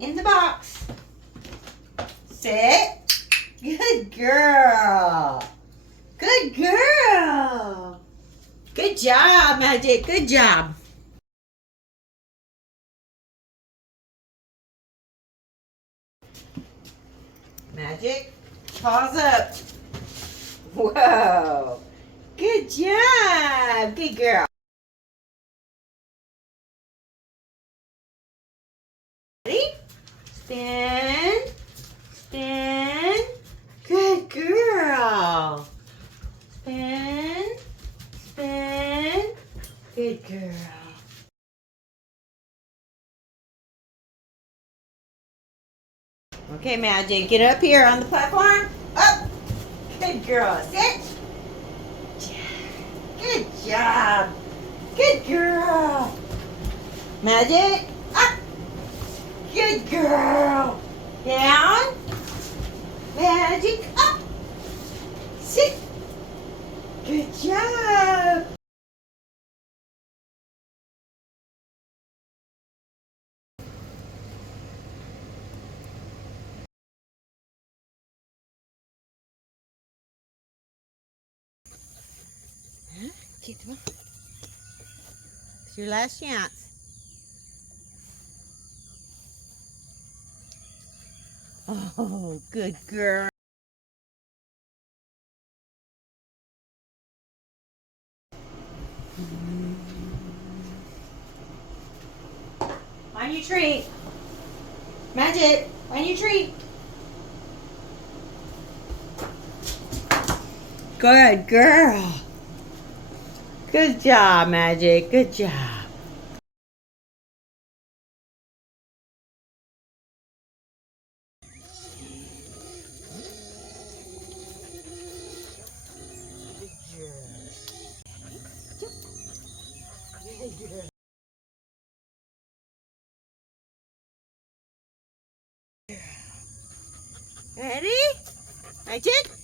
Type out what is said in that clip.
In the box. Sit. Good girl. Good girl. Good job, Magic. Good job. Magic, paws up. Whoa. Good job. Good girl. Ready? Spin. Spin. Good girl. Spin. Spin. Good girl. Okay, Magic, get up here on the platform. Up. Good girl. Sit. Good job. Good girl. Magic, up. Good girl. Down. Magic, up. Sit. Good job. It's your last chance. Oh, good girl. Find your treat. Magic, find your treat. Good girl. Good job, Magic. Good job. Ready? Magic?